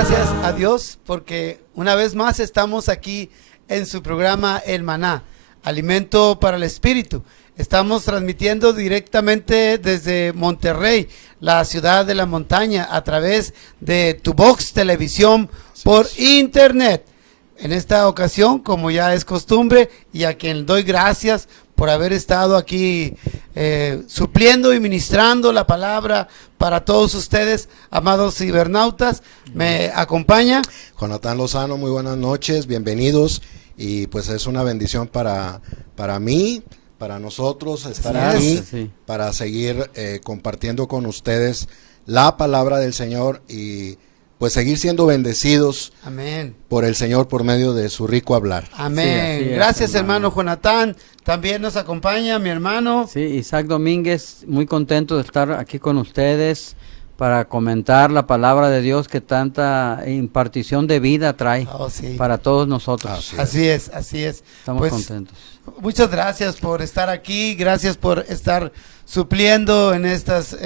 gracias a Dios porque una vez más estamos aquí en su programa El Maná, Alimento para el Espíritu. Estamos transmitiendo directamente desde Monterrey, la ciudad de la montaña, a través de Tuvox Televisión por internet. En esta ocasión, como ya es costumbre, y a quien doy gracias por haber estado aquí supliendo y ministrando la palabra para todos ustedes, amados cibernautas, me acompaña Jonathan Lozano. Muy buenas noches, bienvenidos, y pues es una bendición para mí, para nosotros estar aquí, para seguir compartiendo con ustedes la palabra del Señor y pues seguir siendo bendecidos. Amén. Por el Señor por medio de su rico hablar. Amén. Sí, gracias, hermano Jonathan. También nos acompaña mi hermano. Sí, Isaac Domínguez, muy contento de estar aquí con ustedes para comentar la palabra de Dios que tanta impartición de vida trae para todos nosotros. Así es. Estamos contentos. Muchas gracias por estar aquí, gracias por estar supliendo en estos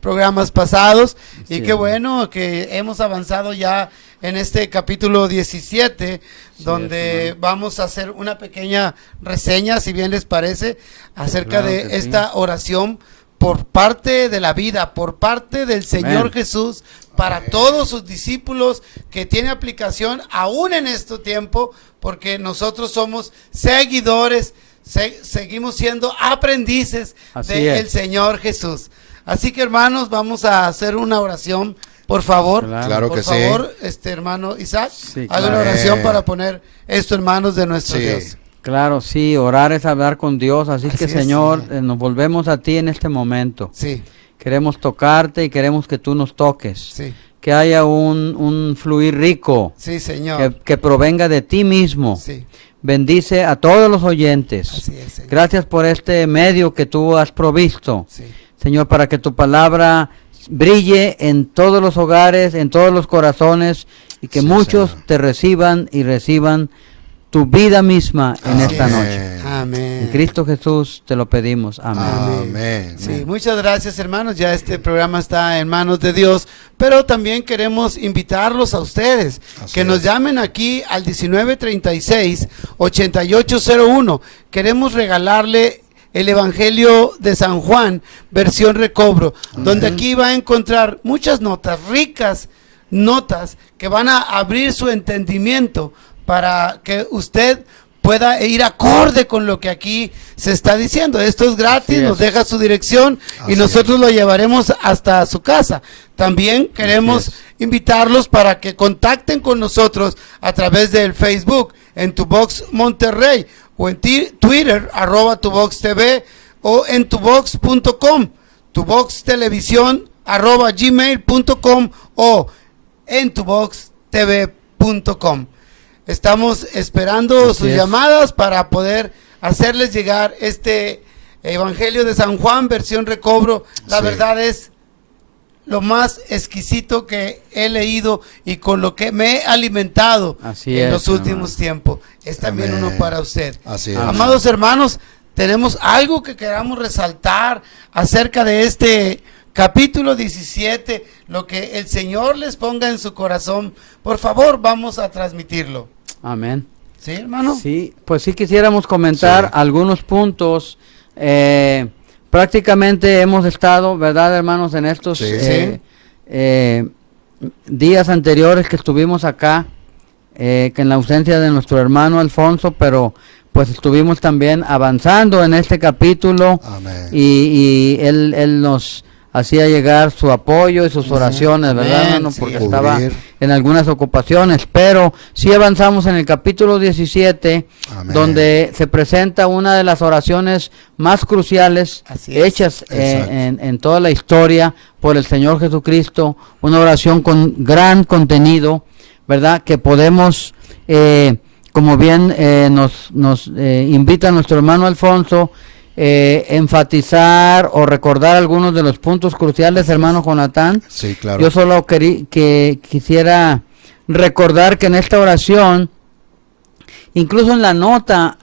programas pasados. Y qué bueno que hemos avanzado ya en este capítulo 17, donde vamos a hacer una pequeña reseña, si bien les parece, acerca de esta oración por parte de la vida, por parte del Señor Jesús, para todos sus discípulos, que tiene aplicación aún en este tiempo, porque nosotros somos seguidores, seguimos siendo aprendices del Señor Jesús. Así que, hermanos, vamos a hacer una oración, por favor. Claro que sí. Por favor, hermano Isaac, haga una oración para poner esto en manos de nuestro Dios. Claro, sí, orar es hablar con Dios, así que Señor, nos volvemos a ti en este momento. Sí. Queremos tocarte y queremos que tú nos toques. Sí. Que haya un fluir rico. Sí, Señor. Que provenga de ti mismo. Sí. Bendice a todos los oyentes. Así es, Señor. Gracias por este medio que tú has provisto. Sí. Señor, para que tu palabra brille en todos los hogares, en todos los corazones, y que muchos te reciban y reciban tu vida misma en esta noche. Amén. En Cristo Jesús te lo pedimos. Amén. Amén. Sí, muchas gracias, hermanos. Ya este programa está en manos de Dios, pero también queremos invitarlos a ustedes que nos llamen aquí al 1936-8801. Queremos regalarle el Evangelio de San Juan, versión recobro, donde aquí va a encontrar muchas notas, ricas notas que van a abrir su entendimiento para que usted pueda ir acorde con lo que aquí se está diciendo. Esto es gratis, nos deja su dirección y nosotros lo llevaremos hasta su casa. También queremos invitarlos para que contacten con nosotros a través del Facebook, en Tuvox Monterrey, o en Twitter, @TuvoxTV, o en tuvox.com, tuvoxtelevisión @gmail.com, o en tuvoxtv.com. Estamos esperando sus llamadas para poder hacerles llegar este Evangelio de San Juan, versión recobro. La verdad es lo más exquisito que he leído y con lo que me he alimentado en los últimos tiempos. Es también uno para usted. Amados hermanos, tenemos algo que queramos resaltar acerca de este capítulo 17, lo que el Señor les ponga en su corazón. Por favor, vamos a transmitirlo. Amén. ¿Sí, hermano? Sí, pues sí quisiéramos comentar algunos puntos. Prácticamente hemos estado, ¿verdad, hermanos? En estos días anteriores que estuvimos acá, que en la ausencia de nuestro hermano Alfonso, pero pues estuvimos también avanzando en este capítulo. Amén. Y él nos hacía llegar su apoyo y sus oraciones, ¿verdad, hermano? Porque estaba en algunas ocupaciones, pero sí avanzamos en el capítulo 17, donde se presenta una de las oraciones más cruciales hechas en toda la historia por el Señor Jesucristo, una oración con gran contenido, ¿verdad? Que podemos, como bien nos invita nuestro hermano Alfonso, enfatizar o recordar algunos de los puntos cruciales, hermano Jonathan. Sí, claro. Yo solo quisiera recordar que en esta oración, incluso en la nota,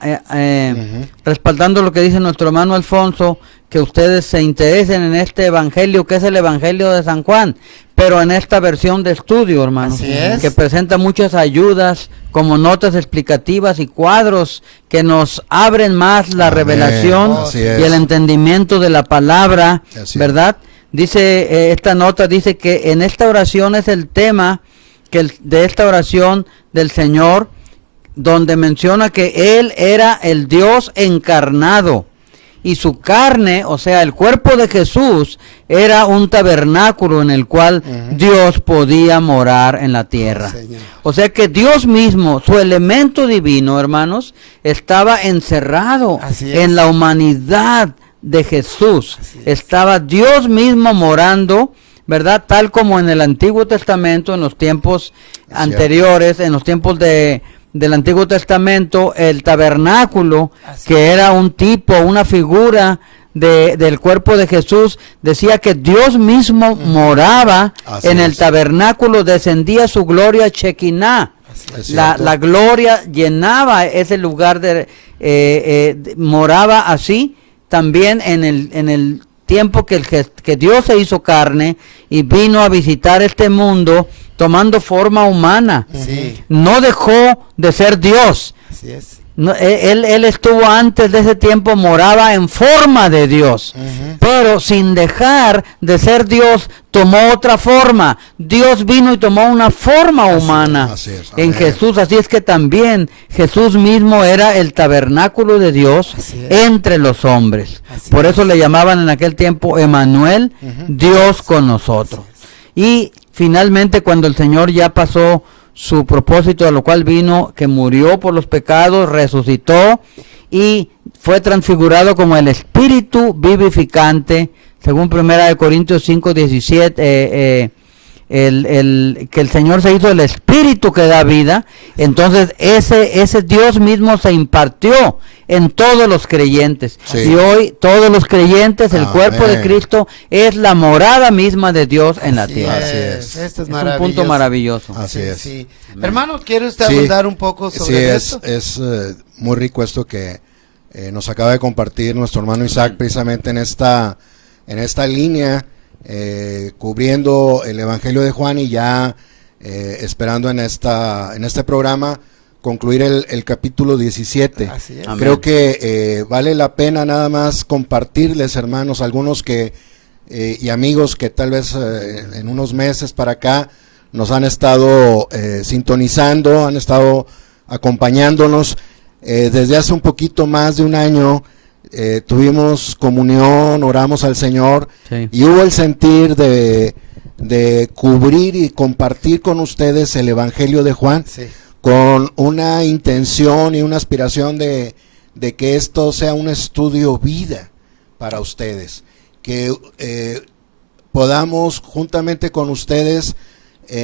respaldando lo que dice nuestro hermano Alfonso, que ustedes se interesen en este evangelio, que es el Evangelio de San Juan, pero en esta versión de estudio, hermanos, que presenta muchas ayudas como notas explicativas y cuadros que nos abren más la revelación y el entendimiento de la palabra, ¿verdad? Dice, esta nota dice que en esta oración es el tema de esta oración del Señor, donde menciona que Él era el Dios encarnado y su carne, o sea, el cuerpo de Jesús, era un tabernáculo en el cual Dios podía morar en la tierra. O sea que Dios mismo, su elemento divino, hermanos, estaba encerrado en la humanidad de Jesús. Estaba Dios mismo morando, ¿verdad? Tal como en el Antiguo Testamento, en los tiempos anteriores, en los tiempos del Antiguo Testamento, el tabernáculo, que era un tipo, una figura del cuerpo de Jesús, decía que Dios mismo moraba en el tabernáculo, descendía su gloria Shekinah. La gloria llenaba ese lugar, moraba así también en el tiempo que Dios se hizo carne y vino a visitar este mundo tomando forma humana. No dejó de ser Dios. Así es. No, él estuvo antes de ese tiempo, moraba en forma de Dios, pero sin dejar de ser Dios, tomó otra forma. Dios vino y tomó una forma humana en Jesús. Así es que también Jesús mismo era el tabernáculo de Dios entre los hombres. Por eso le llamaban en aquel tiempo Emmanuel, Dios con nosotros. Y finalmente, cuando el Señor ya pasó su propósito, a lo cual vino, que murió por los pecados, resucitó y fue transfigurado como el Espíritu vivificante, según 1 Corintios 5:17, que el Señor se hizo el Espíritu que da vida. Entonces ese Dios mismo se impartió en todos los creyentes, y hoy todos los creyentes, el cuerpo de Cristo es la morada misma de Dios en la tierra. Esto es un punto maravilloso. Así es. Sí. Hermano, ¿quiere usted abundar un poco sobre esto? Es muy rico esto que nos acaba de compartir nuestro hermano Isaac, precisamente en esta línea, cubriendo el Evangelio de Juan, y ya esperando en este programa concluir el capítulo 17. Creo que vale la pena nada más compartirles, hermanos, algunos y amigos que tal vez en unos meses para acá nos han estado sintonizando, han estado acompañándonos. Desde hace un poquito más de un año tuvimos comunión, oramos al Señor, y hubo el sentir de cubrir y compartir con ustedes el Evangelio de Juan, con una intención y una aspiración de que esto sea un estudio vida para ustedes, que podamos juntamente con ustedes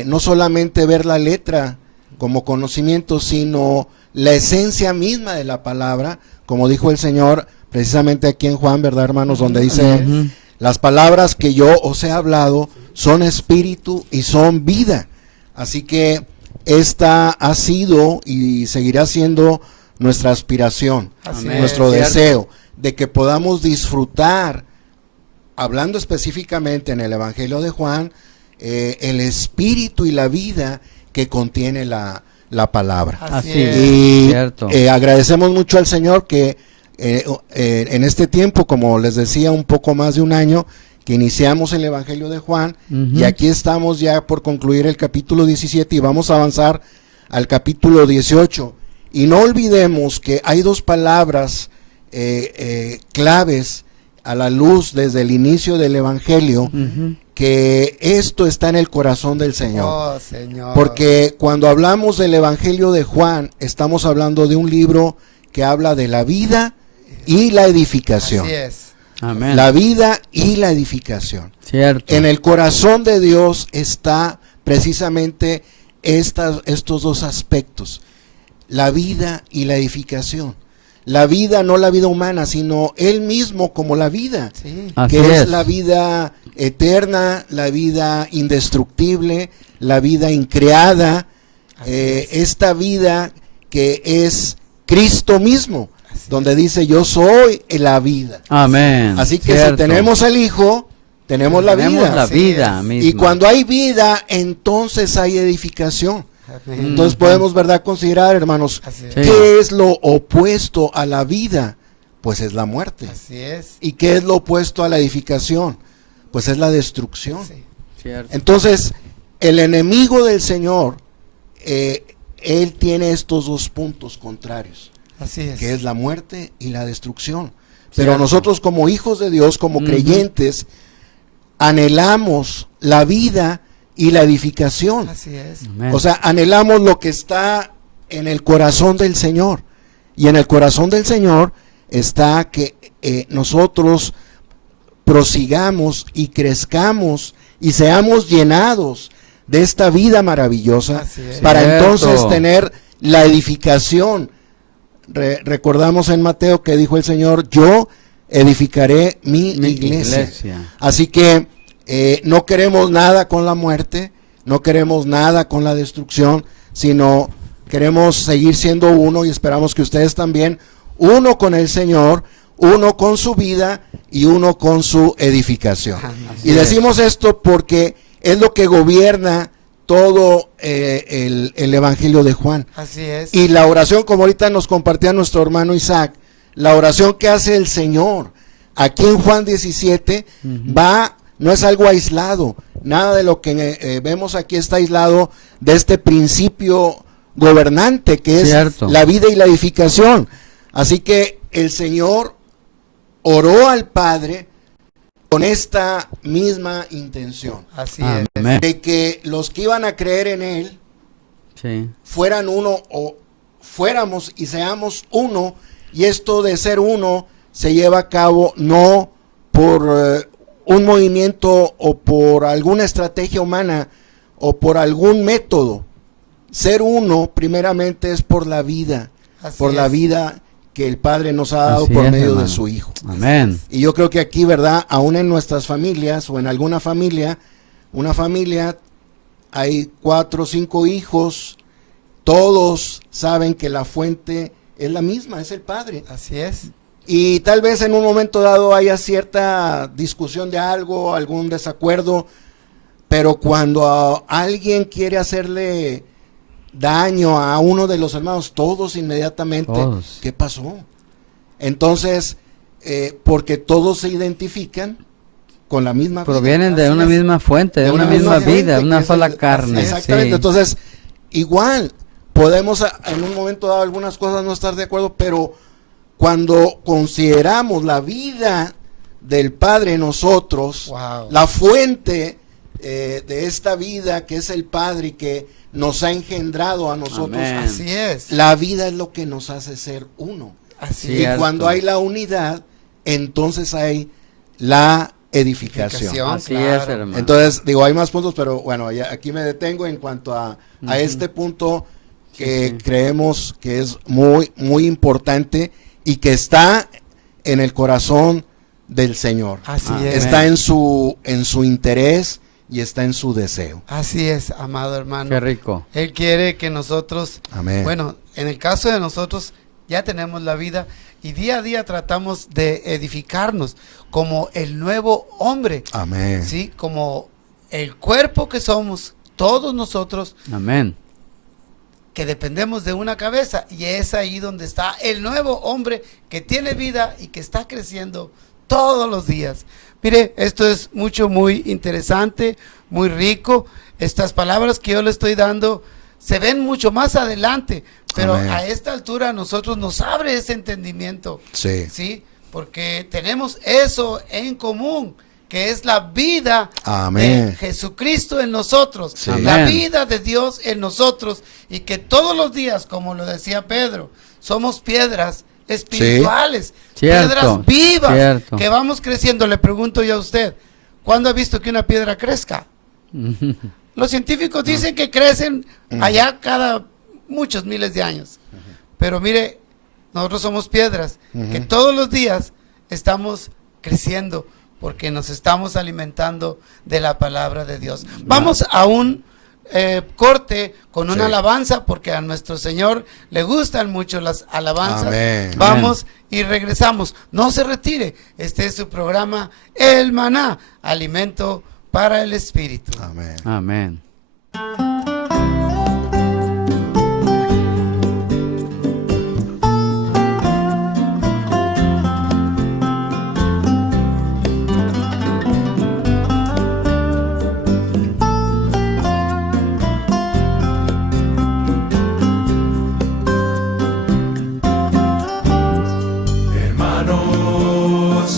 no solamente ver la letra como conocimiento, sino la esencia misma de la palabra, como dijo el Señor precisamente aquí en Juan, ¿verdad, hermanos? Donde dice, las palabras que yo os he hablado son espíritu y son vida. Así que esta ha sido y seguirá siendo nuestra aspiración, nuestro deseo, de que podamos disfrutar, hablando específicamente en el Evangelio de Juan, el espíritu y la vida que contiene la palabra. Y agradecemos mucho al Señor que en este tiempo, como les decía, un poco más de un año que iniciamos el Evangelio de Juan, y aquí estamos ya por concluir el capítulo 17 y vamos a avanzar al capítulo 18. Y no olvidemos que hay dos palabras claves a la luz desde el inicio del Evangelio, que esto está en el corazón del Señor. Porque cuando hablamos del Evangelio de Juan, estamos hablando de un libro que habla de la vida y la edificación. Así es. Amén. La vida y la edificación. Cierto. En el corazón de Dios está precisamente estos dos aspectos, la vida y la edificación. La vida, no la vida humana, sino Él mismo como la vida, que es la vida eterna, la vida indestructible, la vida increada, esta vida que es Cristo mismo, donde dice yo soy la vida. Amén. Así que si tenemos al Hijo, tenemos la vida misma. Y cuando hay vida, entonces hay edificación. Entonces podemos, ¿verdad?, considerar, hermanos, ¿qué es lo opuesto a la vida? Pues es la muerte. Así es. ¿Y qué es lo opuesto a la edificación? Pues es la destrucción. Sí. Entonces, el enemigo del Señor, él tiene estos dos puntos contrarios. Así es. Que es la muerte y la destrucción. Pero nosotros como hijos de Dios, como creyentes, anhelamos la vida y la edificación. Así es. O sea, anhelamos lo que está en el corazón del Señor. Y en el corazón del Señor está que nosotros prosigamos y crezcamos y seamos llenados de esta vida maravillosa para entonces tener la edificación. Recordamos en Mateo que dijo el Señor: yo edificaré mi iglesia. Así que no queremos nada con la muerte, no queremos nada con la destrucción, sino queremos seguir siendo uno, y esperamos que ustedes también, uno con el Señor, uno con su vida y uno con su edificación. Y decimos esto porque es lo que gobierna todo el Evangelio de Juan. Así es. Y la oración, como ahorita nos compartía nuestro hermano Isaac, la oración que hace el Señor aquí en Juan 17 no es algo aislado. Nada de lo que vemos aquí está aislado de este principio gobernante que es la vida y la edificación. Así que el Señor oró al Padre con esta misma intención. Así es. De que los que iban a creer en Él fueran uno, o fuéramos y seamos uno, y esto de ser uno se lleva a cabo no por un movimiento o por alguna estrategia humana o por algún método. Ser uno primeramente es por la vida, la vida que el Padre nos ha dado por medio de su Hijo. Amén. Y yo creo que aquí, ¿verdad?, aún en nuestras familias o en alguna familia, una familia, hay 4 o 5 hijos, todos saben que la fuente es la misma, es el Padre. Así es. Y tal vez en un momento dado haya cierta discusión de algo, algún desacuerdo, pero cuando alguien quiere hacerle daño a uno de los hermanos, todos inmediatamente, ¿qué pasó? Entonces, porque todos se identifican con la misma vida. Provienen de una misma fuente, de una misma vida, una sola carne. Exactamente, entonces, igual, podemos en un momento dado algunas cosas no estar de acuerdo, pero cuando consideramos la vida del Padre en nosotros, la fuente de esta vida que es el Padre y que nos ha engendrado a nosotros. Así es. La vida es lo que nos hace ser uno. Así y cuando hay la unidad, entonces hay la edificación. Así es, hermano. Entonces, digo, hay más puntos, pero bueno, ya aquí me detengo en cuanto a este punto que creemos que es muy, muy importante y que está en el corazón del Señor. Así es. Está en su interés y está en su deseo. Así es, amado hermano. Qué rico. Él quiere que nosotros, bueno, en el caso de nosotros, ya tenemos la vida y día a día tratamos de edificarnos como el nuevo hombre. Amén. Sí, como el cuerpo que somos, todos nosotros. Amén. Que dependemos de una cabeza, y es ahí donde está el nuevo hombre que tiene vida y que está creciendo todos los días. Mire, esto es muy interesante, muy rico. Estas palabras que yo le estoy dando se ven mucho más adelante, pero a esta altura a nosotros nos abre ese entendimiento. Sí, porque tenemos eso en común, que es la vida de Jesucristo en nosotros, la vida de Dios en nosotros, y que todos los días, como lo decía Pedro, somos piedras espirituales, piedras vivas, que vamos creciendo. Le pregunto yo a usted, ¿cuándo ha visto que una piedra crezca? Los científicos dicen que crecen allá cada muchos miles de años, pero mire, nosotros somos piedras que todos los días estamos creciendo porque nos estamos alimentando de la palabra de Dios. Vamos a un corte con una alabanza, porque a nuestro Señor le gustan mucho las alabanzas. Amén. Vamos y regresamos. No se retire. Este es su programa El Maná, alimento para el espíritu. Amén. Amén.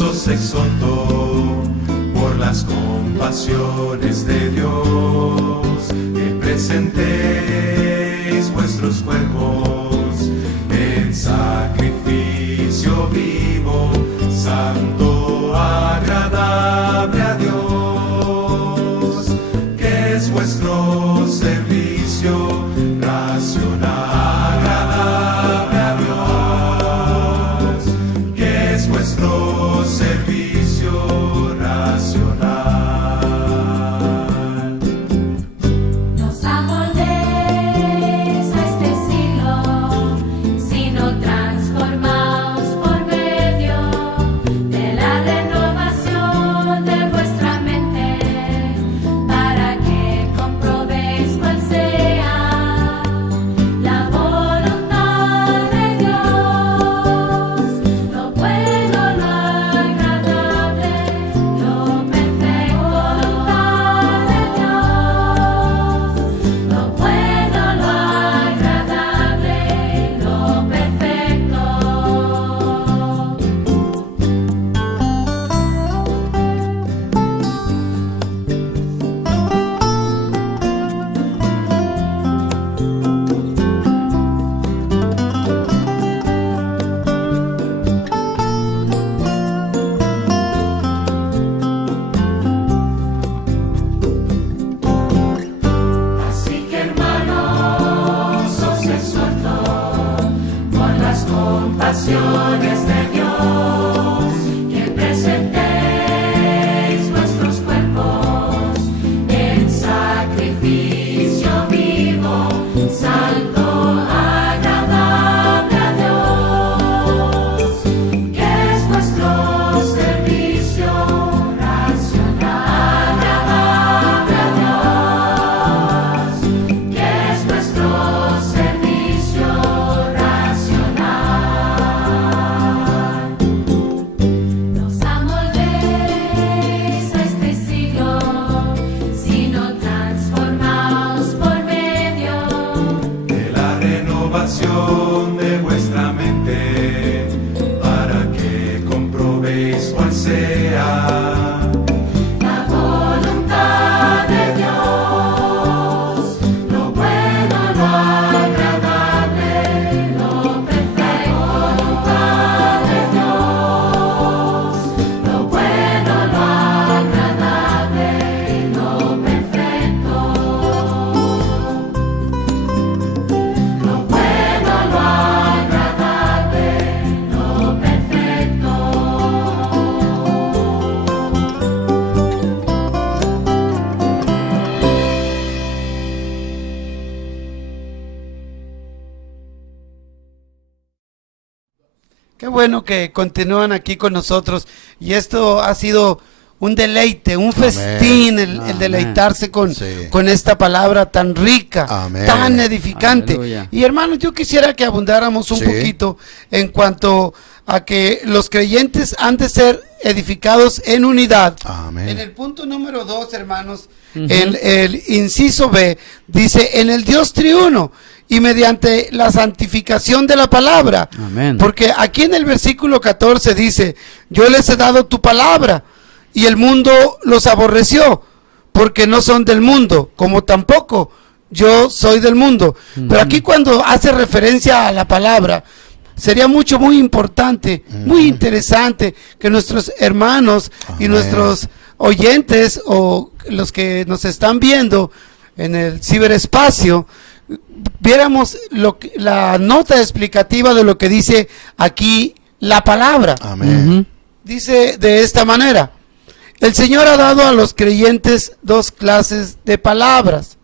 Os exhorto por las compasiones de Dios, que presentéis vuestros cuerpos en sacrificio vivo, santo, agradable a Dios, que es vuestro servicio racional, agradable a Dios, que es vuestro servicio racional. Nos amoldéis a este siglo, sino transformaos por medio de la renovación de vuestra mente, para que comprobéis cuál sea la voluntad de Dios, lo bueno, lo agradable, lo perfecto. Voluntad de Dios, lo bueno, lo agradable, lo perfecto. Así que, hermanos, os exhorto por las compasiones de Dios, que presentéis vuestros cuerpos en sacrificio vivo, santo, agradable a Dios, que es vuestro servicio racional, agradable a Dios, que es vuestro servicio racional. Nos amoldéis a este siglo, sino transformaos por medio De la renovación de vuestra mente, para que comprobéis cuál sea la voluntad de Dios, lo bueno, lo agradable, lo perfecto. Voluntad de Dios, lo bueno, lo agradable, lo perfecto. Lo bueno, lo agradable, lo perfecto. Qué bueno que continúan aquí con nosotros. Y esto ha sido un deleite, un festín, el Amén. deleitarse con, Sí. con esta palabra tan rica, Amén. tan edificante. Aleluya. Y hermanos, yo quisiera que abundáramos un Sí. poquito en cuanto a que los creyentes han de ser edificados en unidad. Amén. En el punto número 2, hermanos, el inciso B dice: en el Dios triuno y mediante la santificación de la palabra. Amén. Porque aquí en el versículo 14 dice: yo les he dado tu palabra y el mundo los aborreció, porque no son del mundo, como tampoco yo soy del mundo. Pero aquí, cuando hace referencia a la palabra, sería muy importante, muy interesante que nuestros hermanos y Amén. nuestros oyentes, o los que nos están viendo en el ciberespacio, viéramos la nota explicativa de lo que dice aquí la palabra. Amén. Ujú. Dice de esta manera: el Señor ha dado a los creyentes dos clases de palabras.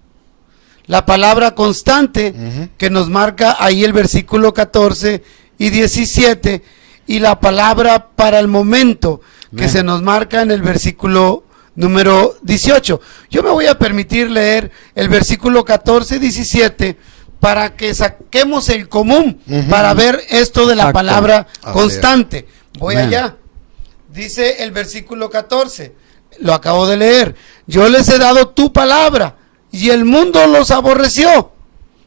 la palabra constante, que nos marca ahí el versículo 14 y 17, y la palabra para el momento, que se nos marca en el versículo número 18. Yo me voy a permitir leer el versículo 14 y 17 para que saquemos el común, para ver esto de la palabra constante. Voy allá. Dice el versículo 14, lo acabo de leer: yo les he dado tu palabra, y el mundo los aborreció,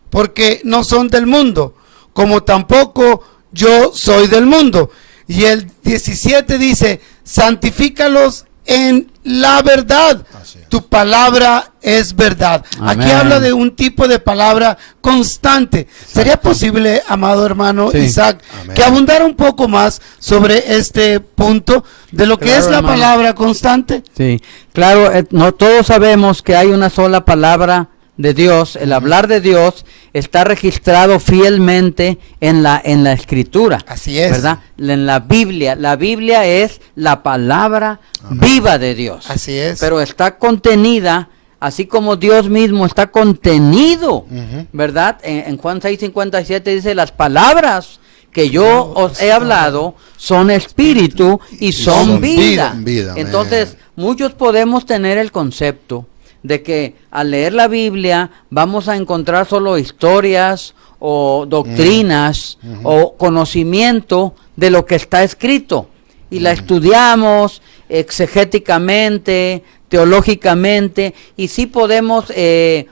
porque no son del mundo, como tampoco yo soy del mundo. Y el 17 dice: santifícalos en la verdad, tu palabra es verdad. Amén. Aquí habla de un tipo de palabra constante. Exacto. ¿Sería posible, amado hermano Isaac, que abundara un poco más sobre este punto de lo que es la palabra constante? Sí, claro, no todos sabemos que hay una sola palabra de Dios. El hablar de Dios está registrado fielmente en la escritura. Así es. ¿Verdad? En la Biblia. La Biblia es la palabra viva de Dios. Así es. Pero está contenida, así como Dios mismo está contenido, ¿verdad? En Juan 6:57 dice: las palabras que yo os he hablado son espíritu y son vida. Entonces, muchos podemos tener el concepto de que al leer la Biblia vamos a encontrar solo historias o doctrinas o conocimiento de lo que está escrito, y la estudiamos exegéticamente, teológicamente, y sí podemos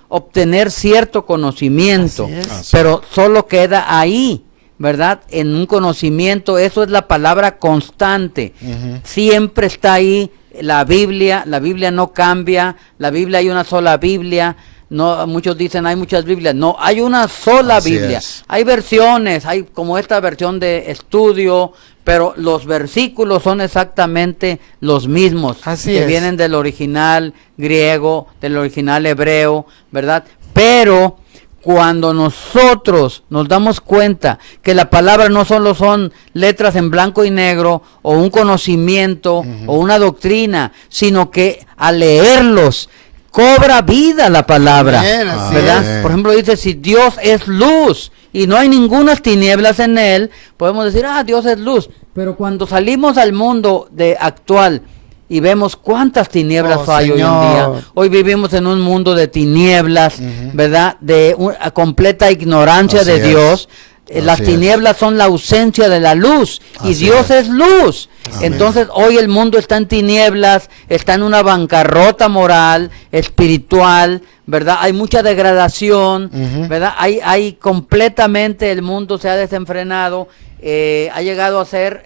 obtener cierto conocimiento, pero solo queda ahí, ¿verdad? En un conocimiento. Eso es la palabra constante. Siempre está ahí. La Biblia no cambia. La Biblia, hay una sola Biblia. No, muchos dicen hay muchas Biblias. No, hay una sola Biblia. Hay versiones, hay como esta versión de estudio, pero los versículos son exactamente los mismos. Que vienen del original griego, del original hebreo, ¿verdad? Pero cuando nosotros nos damos cuenta que la palabra no solo son letras en blanco y negro, o un conocimiento, o una doctrina, sino que al leerlos cobra vida la palabra, ¿verdad? Por ejemplo, dice: si Dios es luz y no hay ninguna tinieblas en él, podemos decir: Dios es luz. Pero cuando salimos al mundo actual y vemos cuántas tinieblas hay hoy en día. Hoy vivimos en un mundo de tinieblas, ¿verdad? De completa ignorancia de Dios. Las tinieblas son la ausencia de la luz, y Dios es luz. Entonces hoy el mundo está en tinieblas, está en una bancarrota moral, espiritual, ¿verdad? Hay mucha degradación, ¿verdad? Hay completamente, el mundo se ha desenfrenado, ha llegado a ser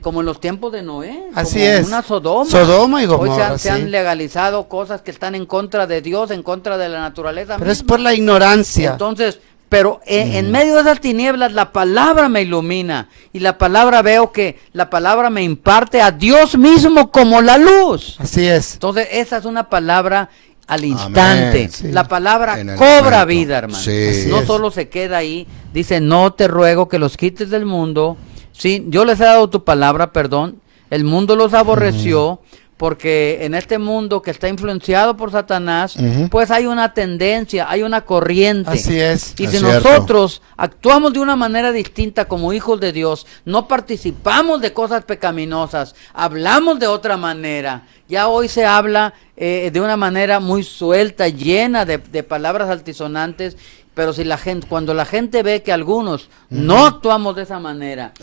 como en los tiempos de Noé. Así como es. Una Sodoma. Sodoma y Gomorra. Hoy se han legalizado cosas que están en contra de Dios, en contra de la naturaleza. Pero misma. Es por la ignorancia. Entonces, pero en medio de esas tinieblas la palabra me ilumina, y la palabra, veo que la palabra me imparte a Dios mismo como la luz. Así es. Entonces esa es una palabra al instante. La palabra cobra vida, hermano. No solo se queda ahí. Dice: no te ruego que los quites del mundo. Sí, yo les he dado tu palabra, perdón. El mundo los aborreció, porque en este mundo que está influenciado por Satanás, pues hay una tendencia, hay una corriente. Así es. Y si nosotros actuamos de una manera distinta como hijos de Dios, no participamos de cosas pecaminosas, hablamos de otra manera. Ya hoy se habla de una manera muy suelta, llena de palabras altisonantes. Pero si cuando la gente ve que algunos no actuamos de esa manera,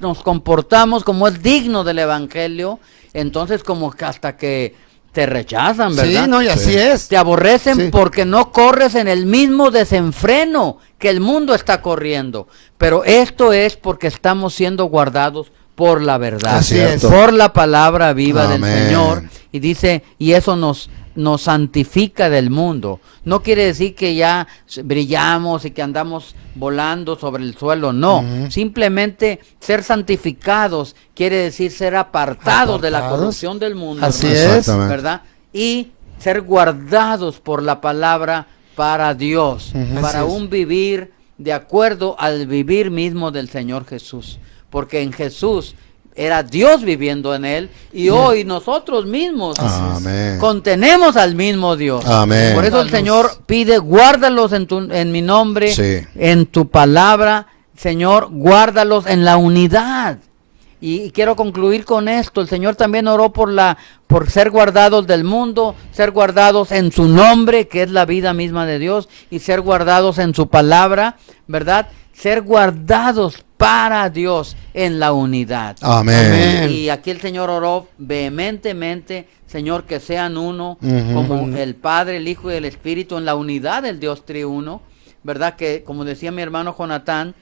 nos comportamos como es digno del evangelio, entonces como que hasta que te rechazan, ¿verdad? Sí, no, y así es. Te aborrecen porque no corres en el mismo desenfreno que el mundo está corriendo. Pero esto es porque estamos siendo guardados por la verdad, por la palabra viva del Señor. Y dice, y eso nos santifica del mundo. No quiere decir que ya brillamos y que andamos volando sobre el suelo, no. Simplemente ser santificados quiere decir ser apartados de la corrupción del mundo. Así es, ¿verdad? Y ser guardados por la palabra para Dios, para un vivir de acuerdo al vivir mismo del Señor Jesús. Porque en Jesús era Dios viviendo en él, y hoy nosotros mismos Amén. contenemos al mismo Dios. Amén. Por eso el Señor pide, guárdalos en mi nombre, Sí. en tu palabra, Señor, guárdalos en la unidad. Y quiero concluir con esto. El Señor también oró por ser guardados del mundo, ser guardados en su nombre, que es la vida misma de Dios, y ser guardados en su palabra, ¿verdad? Ser guardados para Dios en la unidad. Amén. Y aquí el Señor oró vehementemente, Señor, que sean uno, como el Padre, el Hijo y el Espíritu, en la unidad del Dios triuno, ¿verdad? Que, como decía mi hermano Jonatán,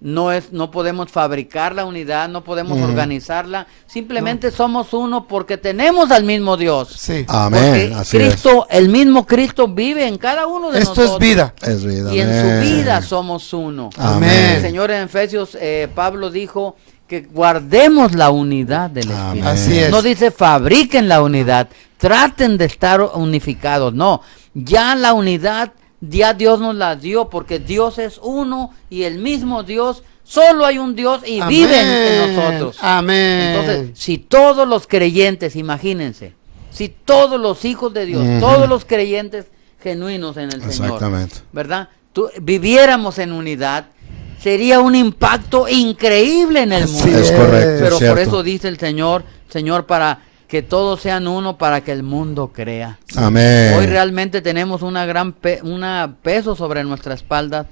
no podemos fabricar la unidad, no podemos organizarla, simplemente somos uno porque tenemos al mismo Dios. Sí. Amén. Porque Así Cristo, el mismo Cristo vive en cada uno de nosotros. Esto es vida. es vida. Y en Amén. su vida somos uno. Amén. El Señor en Efesios, Pablo dijo que guardemos la unidad del Amén. Espíritu. Así es. No dice fabriquen la unidad, traten de estar unificados. No, ya la unidad, ya Dios nos la dio, porque Dios es uno y el mismo Dios, solo hay un Dios y Amén. viven en nosotros. Amén. Entonces, si todos los creyentes, imagínense, si todos los hijos de Dios, todos los creyentes genuinos en el Señor, Exactamente. ¿verdad? Viviéramos en unidad, sería un impacto increíble en el Así mundo. Es correcto. Pero es por cierto. eso dice el Señor, para que todos sean uno, para que el mundo crea. Amén. Hoy realmente tenemos una gran peso sobre nuestras espaldas,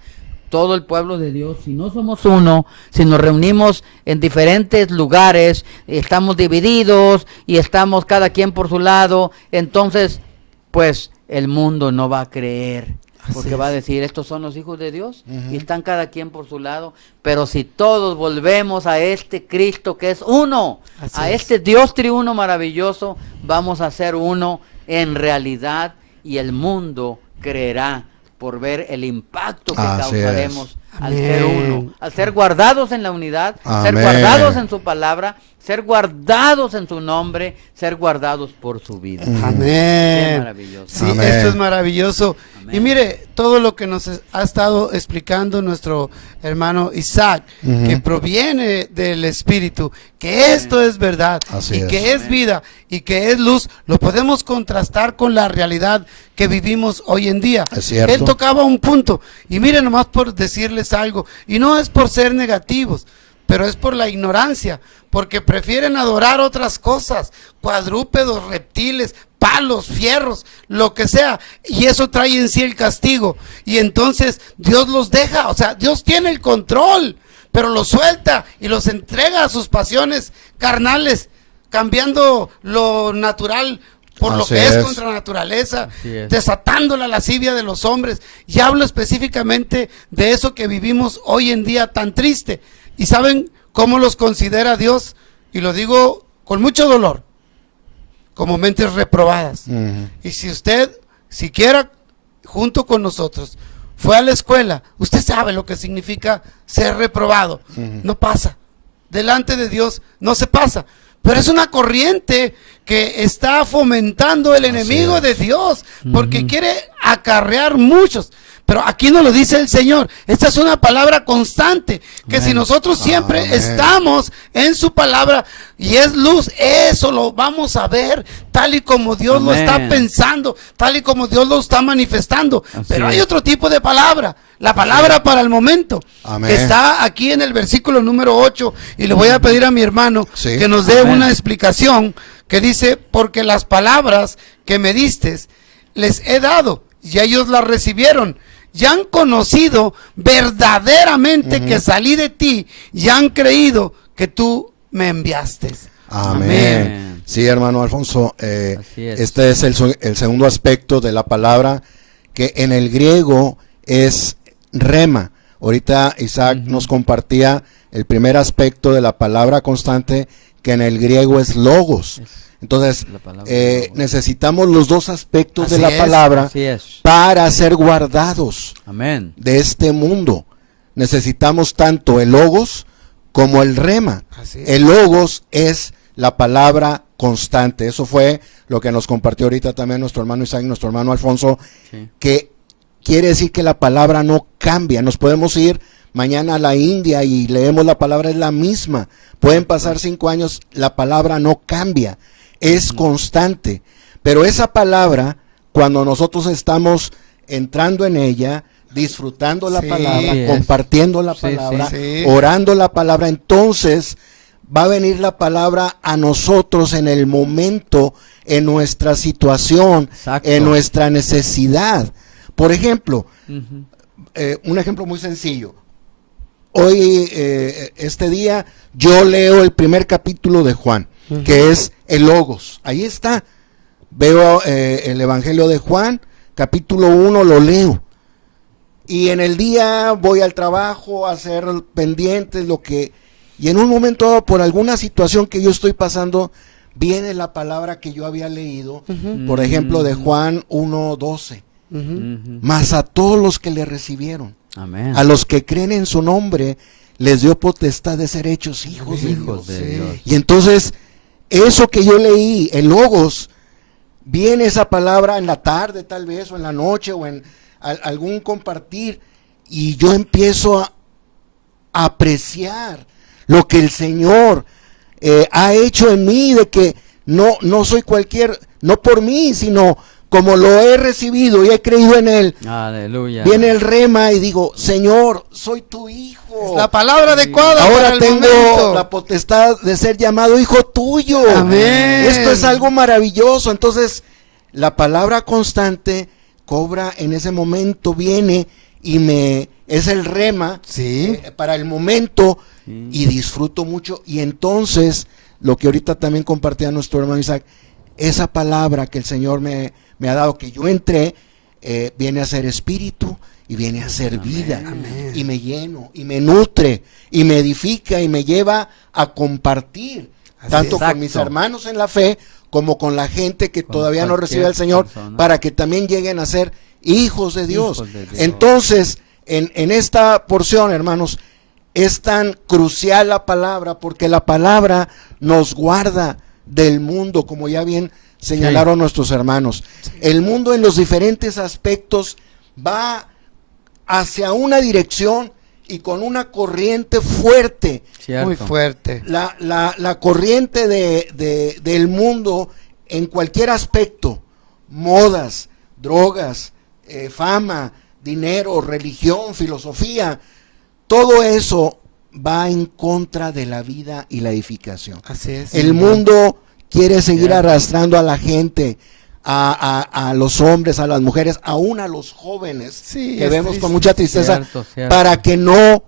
todo el pueblo de Dios. Si no somos uno, si nos reunimos en diferentes lugares, estamos divididos y estamos cada quien por su lado, entonces pues el mundo no va a creer. Porque va a decir, estos son los hijos de Dios y están cada quien por su lado. Pero si todos volvemos a este Cristo que es uno, a este Dios triuno maravilloso, vamos a ser uno en realidad, y el mundo creerá por ver el impacto que Así causaremos al Amén. ser uno, al ser guardados en la unidad, ser Amén. guardados en su palabra, ser guardados en su nombre, ser guardados por su vida. Qué Amén. maravilloso. Sí, Amén. esto es maravilloso. Amén. Y mire, todo lo que nos ha estado explicando nuestro hermano Isaac, que proviene del Espíritu, que esto es verdad, Así y es. que es vida, y que es luz, lo podemos contrastar con la realidad que vivimos hoy en día. Es cierto. Él tocaba un punto, y mire nomás por decirles algo, y no es por ser negativos, pero es por la ignorancia, porque prefieren adorar otras cosas, cuadrúpedos, reptiles, palos, fierros, lo que sea, y eso trae en sí el castigo, y entonces Dios los deja, o sea, Dios tiene el control, pero los suelta y los entrega a sus pasiones carnales, cambiando lo natural por lo Así que es es. contra la naturaleza, Así es. desatando la lascivia de los hombres. Y hablo específicamente de eso que vivimos hoy en día tan triste. ¿Y saben cómo los considera Dios? Y lo digo con mucho dolor, como mentes reprobadas. Y si usted, siquiera junto con nosotros, fue a la escuela, usted sabe lo que significa ser reprobado. No pasa. Delante de Dios no se pasa. Pero es una corriente que está fomentando el enemigo de Dios, porque quiere acarrear muchos. Pero aquí nos lo dice el Señor. Esta es una palabra constante, que si nosotros siempre Amén. estamos en su palabra y es luz, eso lo vamos a ver tal y como Dios lo está Amén. pensando, tal y como Dios lo está manifestando. Así Pero hay es. otro tipo de palabra, la palabra para el momento, Amén. que está aquí en el versículo número 8, y le voy a pedir a mi hermano Sí. que nos dé Amén. una explicación, que dice, porque las palabras que me distes les he dado y ellos las recibieron, y han conocido verdaderamente que salí de ti, y han creído que tú me enviaste. Amén. Amén. Sí, hermano Alfonso, Así es. este es el segundo aspecto de la palabra, que en el griego es rema. Ahorita Isaac nos compartía el primer aspecto de la palabra constante, que en el griego es logos. Entonces, La palabra logos. necesitamos los dos aspectos de Así la es, palabra Así es. para ser guardados Amén. de este mundo. Necesitamos tanto el logos como el rema. Así es. El logos es la palabra constante. Eso fue lo que nos compartió ahorita también nuestro hermano Isaac, nuestro hermano Alfonso, Sí. que quiere decir que la palabra no cambia. Nos podemos ir mañana a la India y leemos la palabra, es la misma. Pueden pasar 5 años, la palabra no cambia, es constante. Pero esa palabra, cuando nosotros estamos entrando en ella, disfrutando la palabra, compartiendo la palabra, orando la palabra, entonces va a venir la palabra a nosotros en el momento, en nuestra situación, en nuestra necesidad. Por ejemplo, un ejemplo muy sencillo. Hoy, este día, yo leo el primer capítulo de Juan, que es el Logos. Ahí está. Veo el Evangelio de Juan, capítulo 1, lo leo. Y en el día voy al trabajo a hacer pendientes, y en un momento, por alguna situación que yo estoy pasando, viene la palabra que yo había leído, por ejemplo, de Juan 1:12. Mas a todos los que le recibieron, a los que creen en su nombre, les dio potestad de ser hechos hijos de Dios. Y entonces, eso que yo leí, el Logos, viene esa palabra en la tarde tal vez, o en la noche, o en algún compartir, y yo empiezo a apreciar lo que el Señor ha hecho en mí, de que no soy no por mí, sino como lo he recibido y he creído en Él. Aleluya. Viene el rema y digo, Señor, soy tu hijo. Es la palabra adecuada. Ahora tengo la potestad de ser llamado hijo tuyo. Amén. Esto es algo maravilloso. Entonces, la palabra constante cobra en ese momento, viene y es el rema para el momento, y disfruto mucho. Y entonces, lo que ahorita también compartía nuestro hermano Isaac, esa palabra que el Señor me ha dado, que yo entré, viene a ser espíritu y viene a ser vida. Amén. Y me lleno y me nutre y me edifica y me lleva a compartir tanto con mis hermanos en la fe como con la gente que todavía no recibe al Señor, para que también lleguen a ser hijos de Dios. Entonces, en esta porción, hermanos, es tan crucial la palabra, porque la palabra nos guarda del mundo, como ya bien señalaron nuestros hermanos. El mundo en los diferentes aspectos va hacia una dirección y con una corriente fuerte. Muy fuerte. La corriente del mundo en cualquier aspecto, modas, drogas, fama, dinero, religión, filosofía, todo eso va en contra de la vida y la edificación. Así es. El mundo quiere seguir arrastrando a la gente, a los hombres, a las mujeres, aún a los jóvenes, que vemos con mucha tristeza, para que no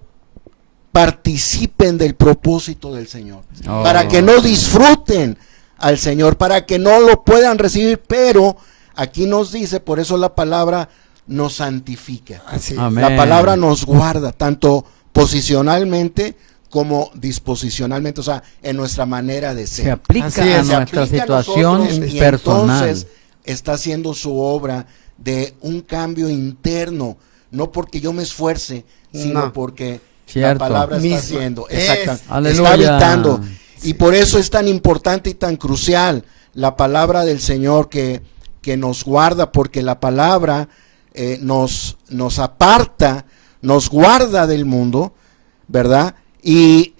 participen del propósito del Señor, para que no disfruten al Señor, para que no lo puedan recibir. Pero aquí nos dice, por eso la palabra nos santifica. La palabra nos guarda, tanto posicionalmente como disposicionalmente, o sea, en nuestra manera de ser. Se aplica a nuestra situación personal. Entonces está haciendo su obra de un cambio interno, no porque yo me esfuerce, sino porque la palabra está haciendo. Exactamente. Está habitando. Y por eso es tan importante y tan crucial la palabra del Señor que nos guarda, porque la palabra nos aparta, nos guarda del mundo, ¿verdad? Y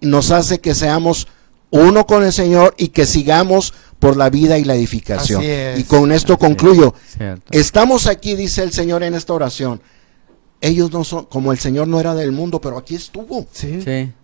nos hace que seamos uno con el Señor y que sigamos por la vida y la edificación. Y con esto concluyo. Estamos aquí, dice el Señor en esta oración. Ellos no son, como el Señor no era del mundo, pero aquí estuvo.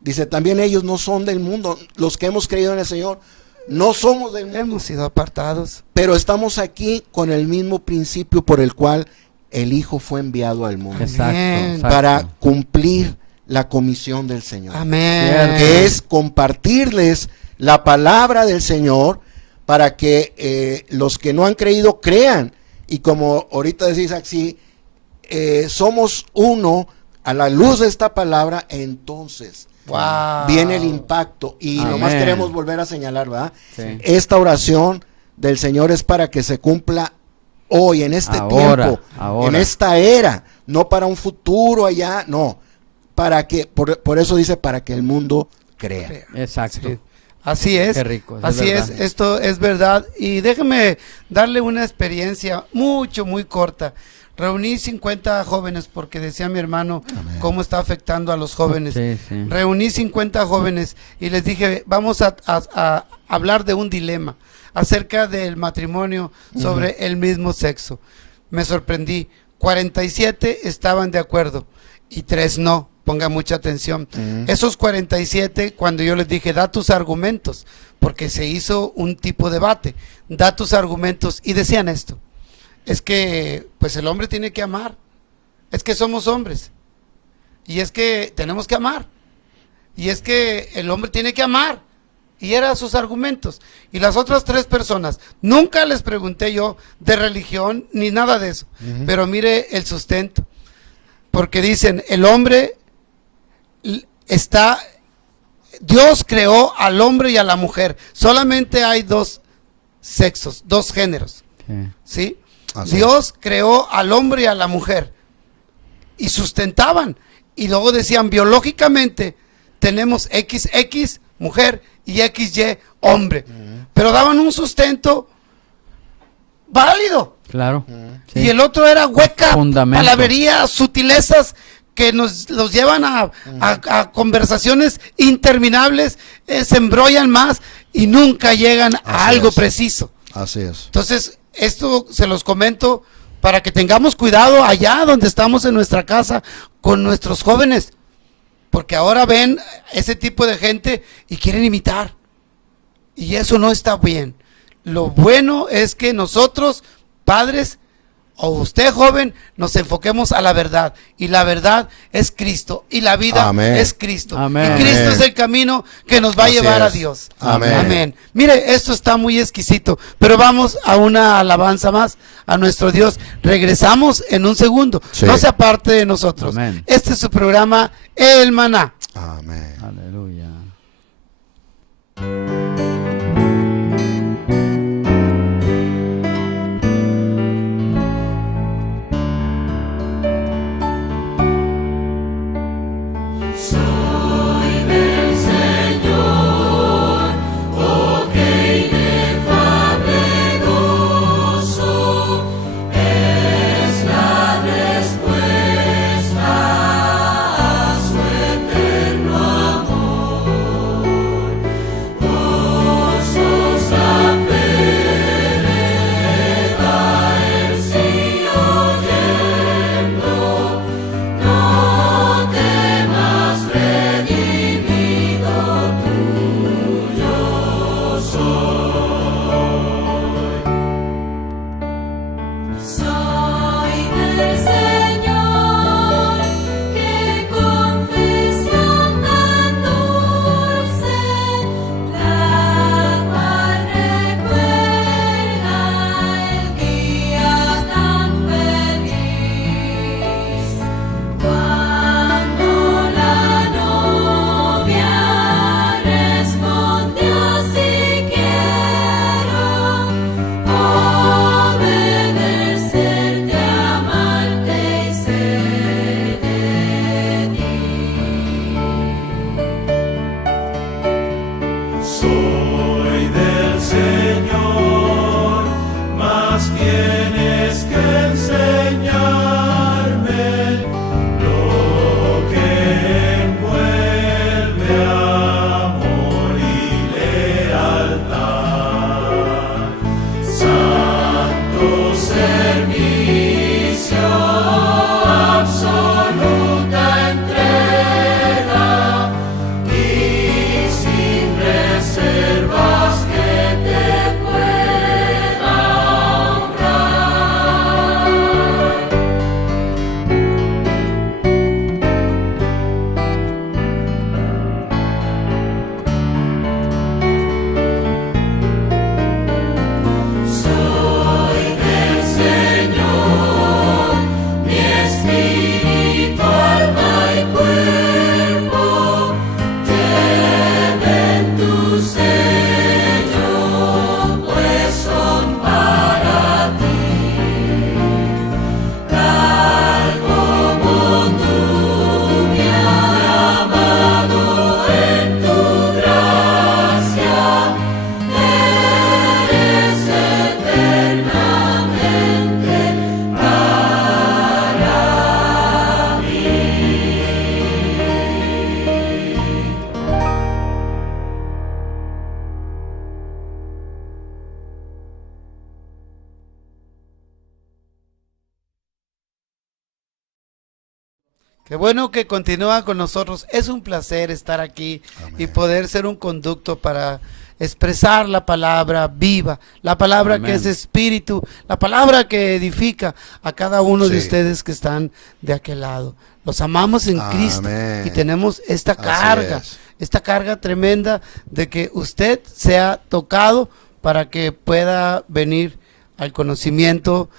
Dice, también ellos no son del mundo. Los que hemos creído en el Señor no somos del mundo. Hemos sido apartados. Pero estamos aquí con el mismo principio por el cual el Hijo fue enviado al mundo. Exacto. Para cumplir la comisión del Señor. Amén. Que es compartirles la palabra del Señor, para que los que no han creído crean. Y como ahorita decís así, somos uno a la luz de esta palabra, entonces viene el impacto. Y nomás queremos volver a señalar, ¿verdad? Esta oración del Señor es para que se cumpla hoy, en este tiempo, en esta era, no para un futuro allá, no, para que, por eso dice, para que el mundo crea. Exacto. Así es. Qué rico. Así es, esto es verdad. Y déjeme darle una experiencia muy corta. Reuní 50 jóvenes porque decía mi hermano cómo está afectando a los jóvenes. Sí, sí. Reuní 50 jóvenes y les dije, vamos a hablar de un dilema acerca del matrimonio sobre el mismo sexo. Me sorprendí, 47 estaban de acuerdo y 3 no. Ponga mucha atención. Esos 47, cuando yo les dije, da tus argumentos, porque se hizo un tipo de debate, da tus argumentos, y decían esto, es que pues el hombre tiene que amar, es que somos hombres, y es que tenemos que amar, y es que el hombre tiene que amar, y eran sus argumentos. Y las otras 3 personas, nunca les pregunté yo de religión ni nada de eso, pero mire el sustento, porque dicen, el hombre Dios creó al hombre y a la mujer, solamente hay 2 sexos, 2 géneros, ¿sí? Dios creó al hombre y a la mujer y sustentaban, y luego decían, biológicamente tenemos XX mujer y XY hombre, pero daban un sustento válido, claro, sí. Y el otro era hueca, Fundamento. palabrería, sutilezas que los llevan a conversaciones interminables, se embrollan más y nunca llegan a algo preciso. Así es. Entonces, esto se los comento para que tengamos cuidado allá donde estamos en nuestra casa con nuestros jóvenes, porque ahora ven ese tipo de gente y quieren imitar, y eso no está bien. Lo bueno es que nosotros, padres, o usted joven, nos enfoquemos a la verdad, y la verdad es Cristo, y la vida es Cristo. Amén. Y Cristo es el camino que nos va a llevar a Dios. Amén. Mire, esto está muy exquisito, pero vamos a una alabanza más a nuestro Dios. Regresamos en un segundo. No se aparte de nosotros. Amén. Este es su programa, El Maná. Amén. Aleluya. Reservas que te pueda honrar. Qué bueno que continúa con nosotros. Es un placer estar aquí. Amén. Y poder ser un conducto para expresar la palabra viva, la palabra Amén. Que es espíritu, la palabra que edifica a cada uno de ustedes que están de aquel lado. Los amamos en Amén. Cristo y tenemos esta carga tremenda de que usted sea tocado para que pueda venir al conocimiento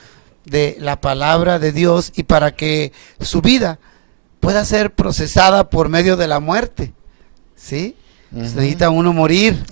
de la palabra de Dios y para que su vida pueda ser procesada por medio de la muerte, ¿sí? Necesita uno morir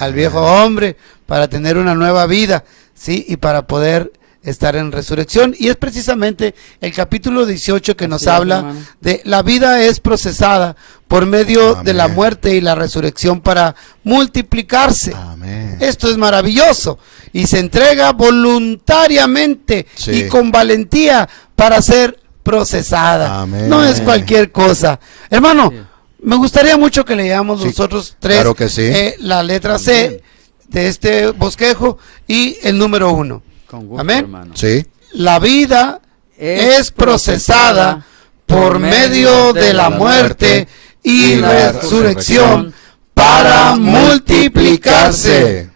al viejo hombre para tener una nueva vida, ¿sí? Y para poder estar en resurrección. Y es precisamente el capítulo 18 que nos habla de la vida es procesada por medio de la muerte y la resurrección para multiplicarse. Amén. Esto es maravilloso. Y se entrega voluntariamente y con valentía para ser procesada. Amén. No es cualquier cosa. Hermano, me gustaría mucho que leamos nosotros tres, claro que sí. La letra C de este bosquejo y el número 1. Con gusto, Amén. Hermano. Sí. La vida es procesada por medio de la muerte y resurrección para multiplicarse.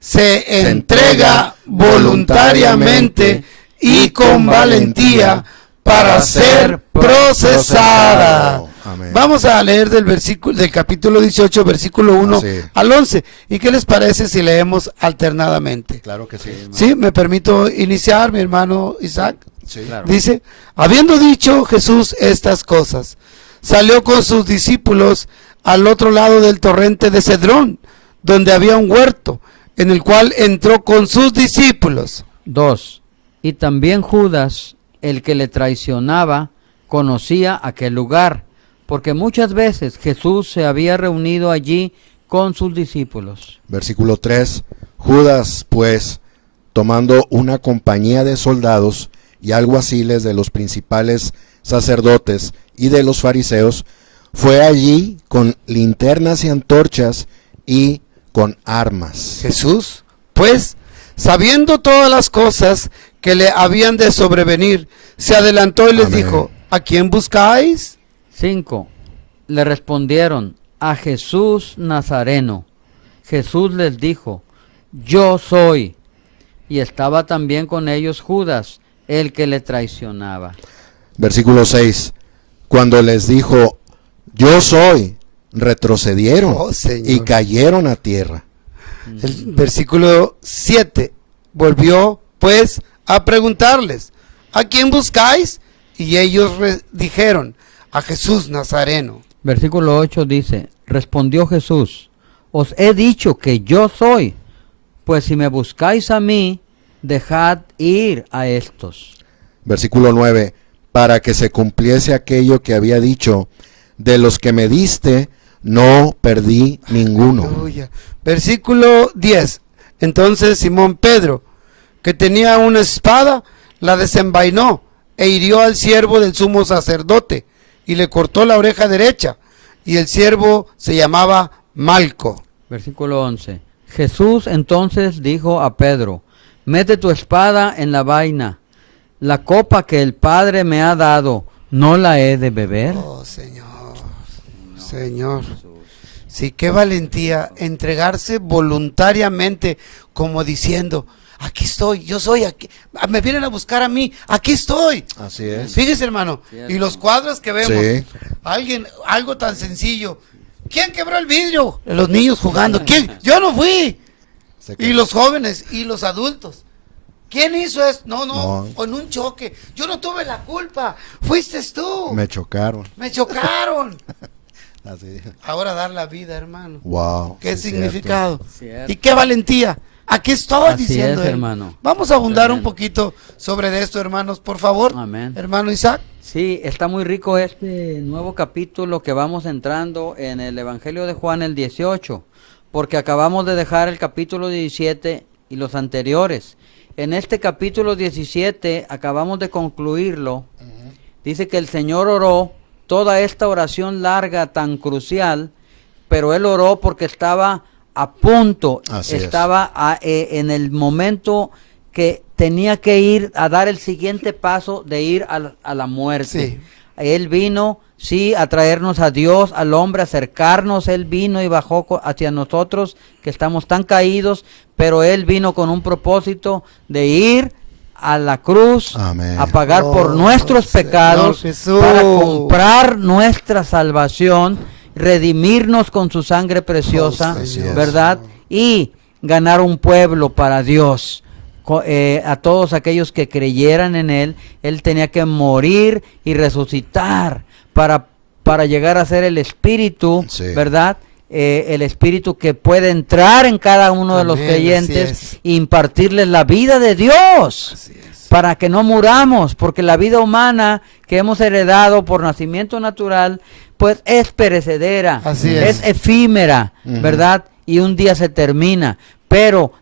Se entrega voluntariamente y con valentía para ser procesada. Amén. Vamos a leer del capítulo 18, versículo 1 al 11. ¿Y qué les parece si leemos alternadamente? Claro que sí. Sí, me permito iniciar, mi hermano Isaac. Sí, claro. Dice, habiendo dicho Jesús estas cosas, salió con sus discípulos al otro lado del torrente de Cedrón, donde había un huerto, en el cual entró con sus discípulos. 2. Y también Judas, el que le traicionaba, conocía aquel lugar, porque muchas veces Jesús se había reunido allí con sus discípulos. Versículo 3. Judas, pues, tomando una compañía de soldados y alguaciles de los principales sacerdotes y de los fariseos, fue allí con linternas y antorchas y con armas. Jesús, pues, sabiendo todas las cosas que le habían de sobrevenir, se adelantó y les dijo, ¿a quién buscáis? 5. Le respondieron, a Jesús Nazareno. Jesús les dijo, yo soy. Y estaba también con ellos Judas, el que le traicionaba. Versículo 6. Cuando les dijo, yo soy, retrocedieron y cayeron a tierra. El versículo 7. Volvió pues a preguntarles, ¿a quién buscáis? Y ellos dijeron, a Jesús Nazareno. Versículo 8 dice, respondió Jesús, os he dicho que yo soy, pues si me buscáis a mí, dejad ir a estos. Versículo 9, para que se cumpliese aquello que había dicho, de los que me diste, no perdí ninguno. Aleluya. Versículo 10, entonces Simón Pedro, que tenía una espada, la desenvainó e hirió al siervo del sumo sacerdote y le cortó la oreja derecha, y el siervo se llamaba Malco. Versículo 11. Jesús entonces dijo a Pedro, mete tu espada en la vaina, la copa que el Padre me ha dado, ¿no la he de beber? Oh, Señor, Señor. Sí, qué valentía entregarse voluntariamente, como diciendo, aquí estoy, yo soy aquí, me vienen a buscar a mí, aquí estoy. Así es. Fíjese, hermano, y los cuadros que vemos, algo tan sencillo. ¿Quién quebró el vidrio? Los niños jugando. ¿Quién? Yo no fui. Y los jóvenes y los adultos. ¿Quién hizo esto? No, en un choque. Yo no tuve la culpa. Fuiste tú. Me chocaron. Así. Ahora dar la vida, hermano. Wow. ¿Qué significado? Cierto. Y qué valentía. Aquí estoy así diciendo, es, hermano. Vamos a abundar un poquito sobre esto, hermanos, por favor. Amén. Hermano Isaac. Sí, está muy rico este nuevo capítulo que vamos entrando en el Evangelio de Juan, el 18, porque acabamos de dejar el capítulo 17 y los anteriores. En este capítulo 17 acabamos de concluirlo. Dice que el Señor oró toda esta oración larga, tan crucial, pero Él oró porque estaba a punto, en el momento que tenía que ir a dar el siguiente paso de ir a la muerte, Él vino, sí, a traernos a Dios, al hombre, a acercarnos. Él vino y bajó hacia nosotros, que estamos tan caídos, pero Él vino con un propósito de ir a la cruz, Amén, a pagar por nuestros pecados, para comprar nuestra salvación, redimirnos con su sangre preciosa, ¿verdad? Y ganar un pueblo para Dios. A todos aquellos que creyeran en Él, Él tenía que morir y resucitar para llegar a ser el Espíritu, ¿verdad? El Espíritu que puede entrar en cada uno de los creyentes e impartirles la vida de Dios, para que no muramos, porque la vida humana que hemos heredado por nacimiento natural, pues es perecedera, es efímera, ¿verdad? Y un día se termina. Pero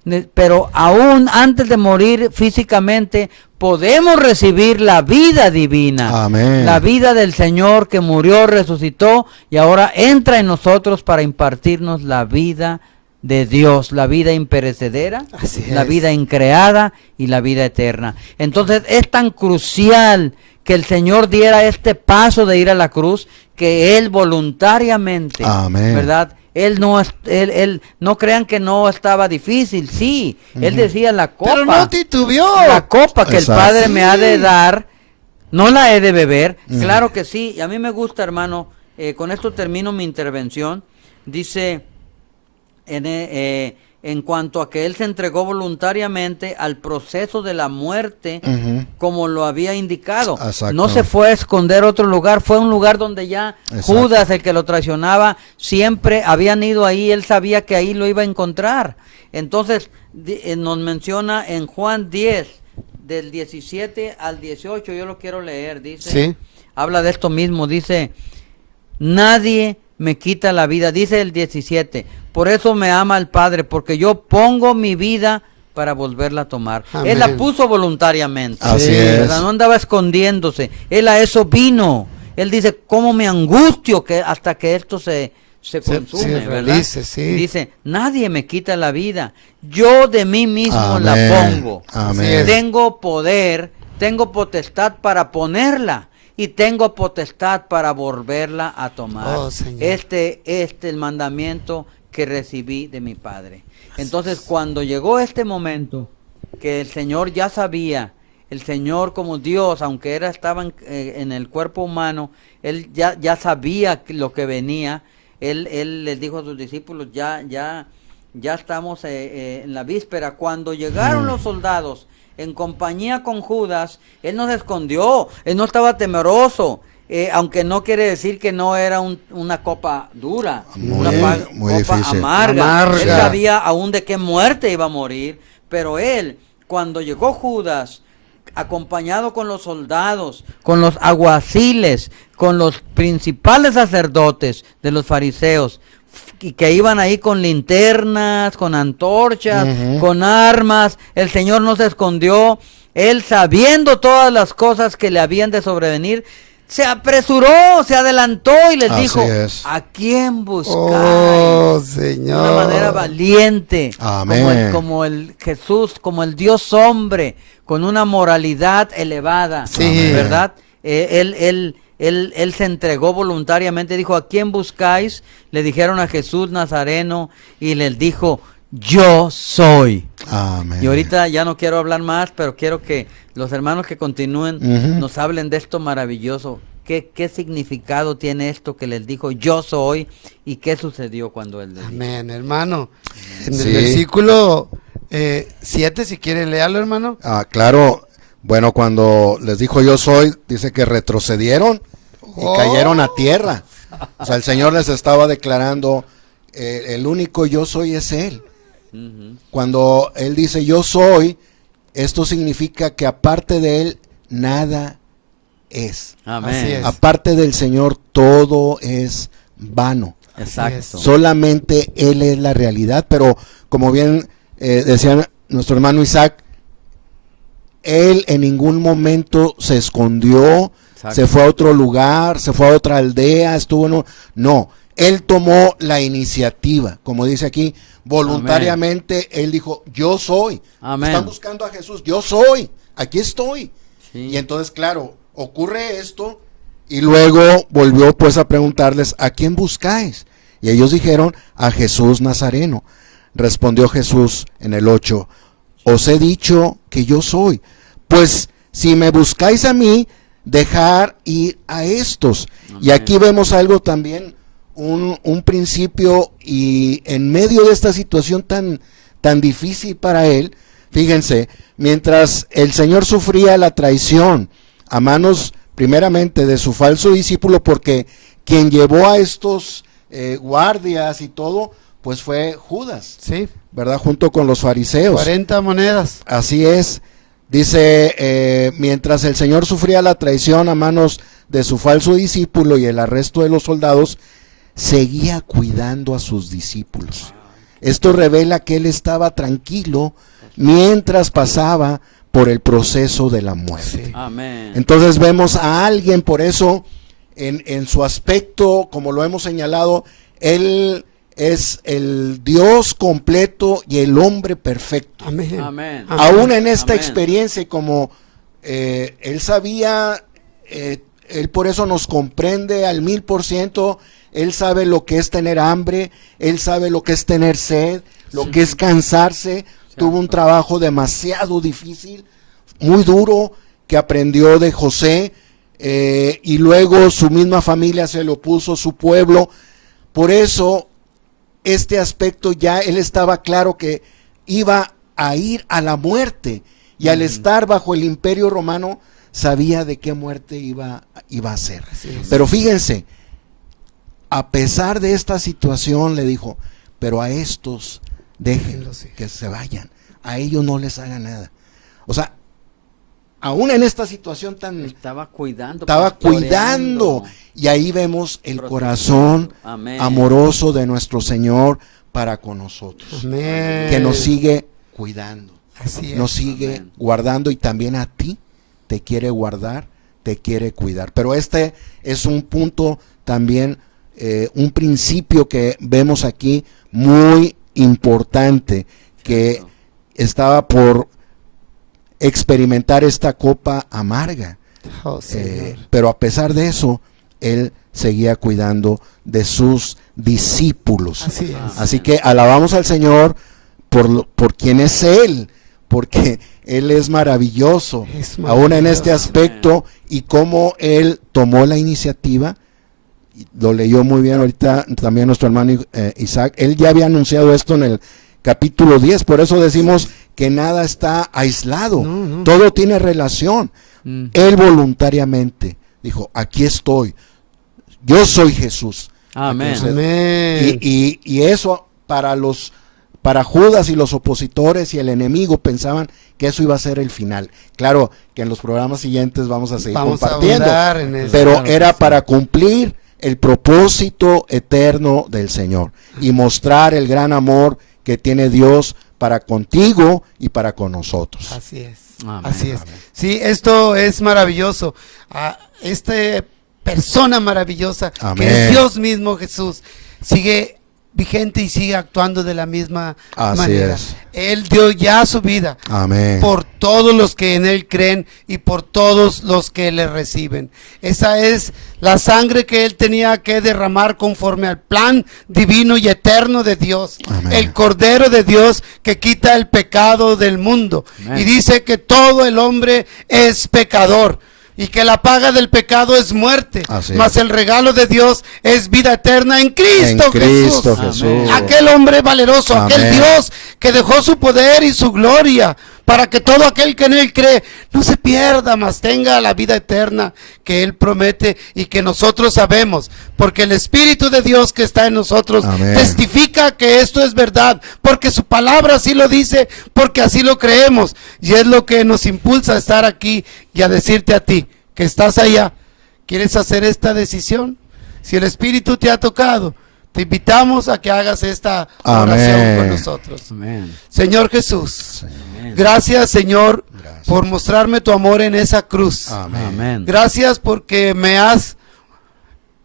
aún antes de morir físicamente, podemos recibir la vida divina. Amén. La vida del Señor que murió, resucitó y ahora entra en nosotros para impartirnos la vida de Dios, la vida imperecedera, la vida increada y la vida eterna. Entonces es tan crucial que el Señor diera este paso de ir a la cruz, que Él voluntariamente, Amén, ¿verdad? Él no crean que no estaba difícil, sí, Él decía la copa. Pero no titubeó. La copa que Exacto. el Padre me ha de dar, no la he de beber. Claro que sí, y a mí me gusta, hermano, con esto termino mi intervención. Dice, en cuanto a que Él se entregó voluntariamente al proceso de la muerte, como lo había indicado. Exacto. No se fue a esconder a otro lugar, fue un lugar donde ya Judas, el que lo traicionaba, siempre habían ido ahí, Él sabía que ahí lo iba a encontrar. Entonces, nos menciona en Juan 10, del 17 al 18, yo lo quiero leer, dice, habla de esto mismo, dice, nadie me quita la vida, dice el 17, por eso me ama el Padre, porque yo pongo mi vida para volverla a tomar. Amén. Él la puso voluntariamente. Así es. ¿Verdad? No andaba escondiéndose. Él a eso vino. Él dice, cómo me angustio hasta que esto se consume, ¿verdad? Dice, nadie me quita la vida. Yo de mí mismo Amén, la pongo. amén. Tengo poder, tengo potestad para ponerla. Y tengo potestad para volverla a tomar. Oh, Señor. Este es el mandamiento que recibí de mi Padre. Entonces, cuando llegó este momento, que el Señor ya sabía, el Señor como Dios, aunque estaba en el cuerpo humano, Él ya sabía lo que venía. Él les dijo a sus discípulos, ya estamos en la víspera. Cuando llegaron los soldados, en compañía con Judas, Él no se escondió, Él no estaba temeroso, aunque no quiere decir que no era una copa dura, una copa difícil, amarga. Él sabía aún de qué muerte iba a morir, pero Él, cuando llegó Judas, acompañado con los soldados, con los alguaciles, con los principales sacerdotes de los fariseos, y que iban ahí con linternas, con antorchas, con armas, el Señor no se escondió. Él, sabiendo todas las cosas que le habían de sobrevenir, se apresuró, se adelantó y les dijo, ¿a quién buscáis? Oh, Señor. De una manera valiente, Amén. como el Jesús, como el Dios hombre, con una moralidad elevada, ¿verdad? Él se entregó voluntariamente, dijo, ¿a quién buscáis? Le dijeron a Jesús Nazareno y les dijo, yo soy. Amén. Y ahorita ya no quiero hablar más, pero quiero que los hermanos que continúen nos hablen de esto maravilloso. ¿Qué significado tiene esto que les dijo, yo soy? ¿Y qué sucedió cuando él les dijo? Amén, hermano. En el versículo 7, si quieren leerlo, hermano. Claro. Bueno, cuando les dijo yo soy, dice que retrocedieron y cayeron a tierra. O sea, el Señor les estaba declarando, el único yo soy es Él. Cuando Él dice yo soy, esto significa que aparte de Él, nada es. Amén. Así es. Aparte del Señor, todo es vano. Exacto. Solamente Él es la realidad, pero como bien decía nuestro hermano Isaac, Él en ningún momento se escondió, se fue a otro lugar, se fue a otra aldea, no, Él tomó la iniciativa, como dice aquí, voluntariamente. Amén. Él dijo, yo soy. Amén. Están buscando a Jesús, yo soy, aquí estoy. Sí. Y entonces, claro, ocurre esto Y luego volvió pues a preguntarles, ¿a quién buscáis? Y ellos dijeron, a Jesús Nazareno. Respondió Jesús en el 8, os he dicho que yo soy. Pues si me buscáis a mí, dejar ir a estos. Amén. Y aquí vemos algo también, un principio, y en medio de esta situación tan difícil para él, fíjense, mientras el Señor sufría la traición a manos primeramente de su falso discípulo, porque quien llevó a estos guardias y todo, pues fue Judas, sí, ¿verdad? Junto con los fariseos. 40 monedas. Así es. Dice, mientras el Señor sufría la traición a manos de su falso discípulo y el arresto de los soldados, seguía cuidando a sus discípulos. Esto revela que él estaba tranquilo mientras pasaba por el proceso de la muerte. Sí. Amén. Entonces vemos a alguien, por eso, en su aspecto, como lo hemos señalado, él es el Dios completo y el hombre perfecto. Amén. Amén. Aún en esta Amén. experiencia, como él sabía, él por eso nos comprende al 1000%. Él sabe lo que es tener hambre, él sabe lo que es tener sed, lo que es cansarse. Tuvo un trabajo demasiado difícil, muy duro, que aprendió de José, y luego su misma familia se le opuso, su pueblo. Por eso, este aspecto ya él estaba claro que iba a ir a la muerte, y al estar bajo el imperio romano, sabía de qué muerte iba a ser. Pero fíjense, a pesar de esta situación, le dijo, pero a estos déjenlos que se vayan, a ellos no les haga nada. O sea, aún en esta situación tan... Estaba cuidando. Y ahí vemos el corazón amoroso de nuestro Señor para con nosotros. Amén. Que nos sigue cuidando. Así es. Nos sigue Amén. guardando, y también a ti te quiere guardar, te quiere cuidar. Pero este es un punto también, un principio que vemos aquí muy importante, que estaba por experimentar esta copa amarga, pero a pesar de eso, él seguía cuidando de sus discípulos. Así que alabamos al Señor por quien es él, porque él es maravilloso, aún en este aspecto, y cómo él tomó la iniciativa. Lo leyó muy bien ahorita también nuestro hermano Isaac. Él ya había anunciado esto en el capítulo 10, por eso decimos que nada está aislado, todo tiene relación. Él voluntariamente dijo, aquí estoy, yo soy Jesús. Amén. Entonces, Amén. y eso para Judas y los opositores y el enemigo pensaban que eso iba a ser el final. Claro que en los programas siguientes vamos a seguir compartiendo, pero claro, era sí, para cumplir el propósito eterno del Señor y mostrar el gran amor que tiene Dios para contigo y para con nosotros. Así es. Amén. Así es. Sí, esto es maravilloso. Esta persona maravillosa, Amén, que es Dios mismo, Jesús, sigue vigente y sigue actuando de la misma manera. Es. Él dio ya su vida, Amén, por todos los que en él creen y por todos los que le reciben. Esa es la sangre que él tenía que derramar conforme al plan divino y eterno de Dios. Amén. El Cordero de Dios que quita el pecado del mundo. Amén. Y dice que todo el hombre es pecador, y que la paga del pecado es muerte, mas el regalo de Dios es vida eterna en Cristo, Jesús. Aquel hombre valeroso, Amén, aquel Dios que dejó su poder y su gloria para que todo aquel que en él cree no se pierda, mas tenga la vida eterna que él promete y que nosotros sabemos, porque el Espíritu de Dios que está en nosotros Amén, testifica que esto es verdad, porque su palabra así lo dice, porque así lo creemos, y es lo que nos impulsa a estar aquí y a decirte a ti que estás allá. ¿Quieres hacer esta decisión? Si el Espíritu te ha tocado, te invitamos a que hagas esta oración Amén con nosotros. Amén. Señor Jesús, Amén. gracias, Señor, Gracias por mostrarme tu amor en esa cruz. Amén. Amén. Gracias porque me has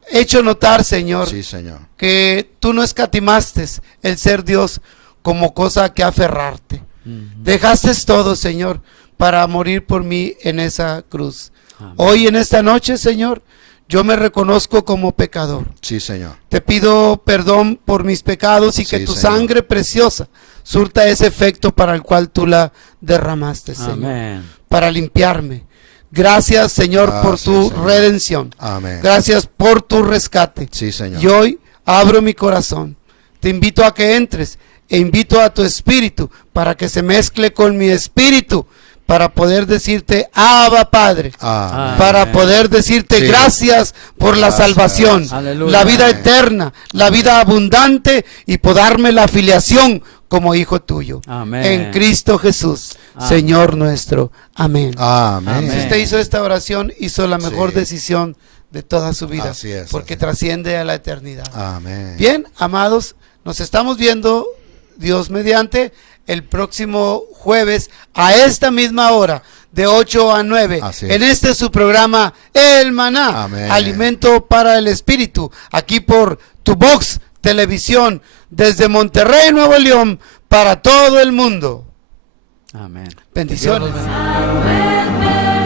hecho notar, Señor, Sí, Señor. que tú no escatimaste el ser Dios como cosa que aferrarte. Dejaste todo, Señor, para morir por mí en esa cruz. Amén. Hoy en esta noche, Señor, yo me reconozco como pecador. Sí, Señor. Te pido perdón por mis pecados y que tu sangre preciosa surta ese efecto para el cual tú la derramaste, Señor. Amén. Para limpiarme. Gracias, Señor, por tu redención. Amén. Gracias por tu rescate. Sí, Señor. Y hoy abro mi corazón. Te invito a que entres e invito a tu espíritu para que se mezcle con mi espíritu, para poder decirte Abba Padre, para poder decirte gracias por la salvación, la vida eterna, la vida abundante y por darme la afiliación como hijo tuyo. Amén. En Cristo Jesús, Señor nuestro. Amén. Amén. Si usted hizo esta oración, hizo la mejor decisión de toda su vida, porque trasciende a la eternidad. Amén. Bien, amados, nos estamos viendo, Dios mediante, el próximo jueves a esta misma hora, de 8 a 9, en este su programa El Maná, alimento para el espíritu, aquí por Tu Voz Televisión, desde Monterrey, Nuevo León, para todo el mundo. Amén. Bendiciones. Amén.